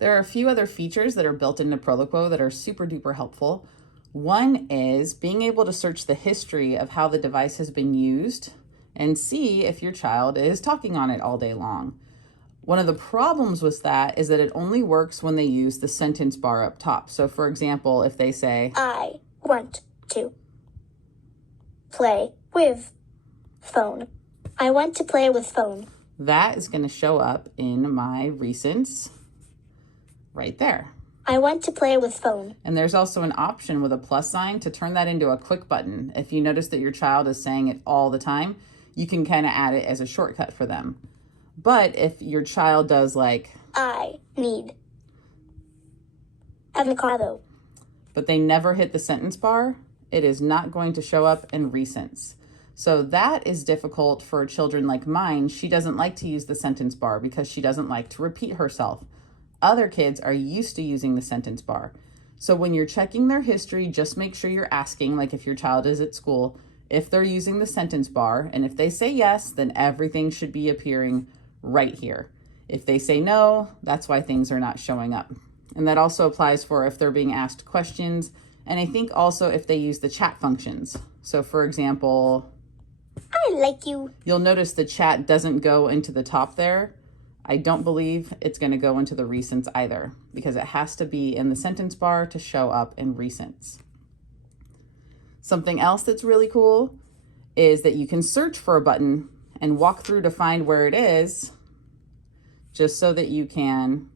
There are a few other features that are built into Proloquo that are super duper helpful. One is being able to search the history of how the device has been used and see if your child is talking on it all day long. One of the problems with that is that it only works when they use the sentence bar up top. So for example, if they say, I want to play with phone. I want to play with phone. That is going to show up in my recents right there. I want to play with phone. And there's also an option with a plus sign to turn that into a quick button. If you notice that your child is saying it all the time, you can kind of add it as a shortcut for them. But if your child does like, I need avocado, but they never hit the sentence bar, it is not going to show up in recents. So that is difficult for children like mine. She doesn't like to use the sentence bar because she doesn't like to repeat herself. Other kids are used to using the sentence bar. So when you're checking their history, just make sure you're asking, like if your child is at school, if they're using the sentence bar. And if they say yes, then everything should be appearing right here. If they say no, that's why things are not showing up. And that also applies for if they're being asked questions. And I think also if they use the chat functions. So for example, I like you. You'll notice the chat doesn't go into the top there. I don't believe it's going to go into the recents either because it has to be in the sentence bar to show up in recents. Something else that's really cool is that you can search for a button and walk through to find where it is just so that you can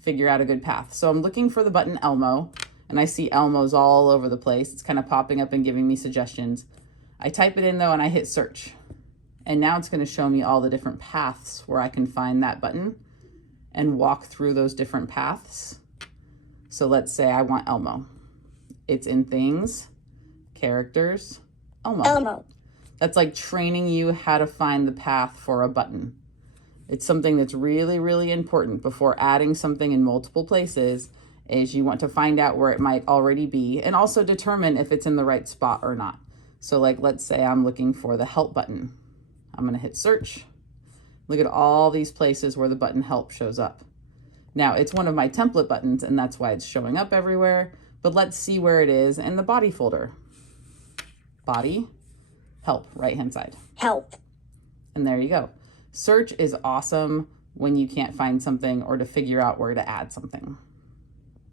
figure out a good path. So I'm looking for the button Elmo and I see Elmo's all over the place. It's kind of popping up and giving me suggestions. I type it in though and I hit search. And now it's going to show me all the different paths where I can find that button and walk through those different paths. So let's say I want Elmo. It's in things, characters, Elmo. Elmo. That's like training you how to find the path for a button. It's something that's really, really important before adding something in multiple places is you want to find out where it might already be and also determine if it's in the right spot or not. So like, let's say I'm looking for the help button. I'm going to hit search. Look at all these places where the button help shows up. Now it's one of my template buttons and that's why it's showing up everywhere, but let's see where it is in the body folder. Body, help, right-hand side. Help. And there you go. Search is awesome when you can't find something or to figure out where to add something.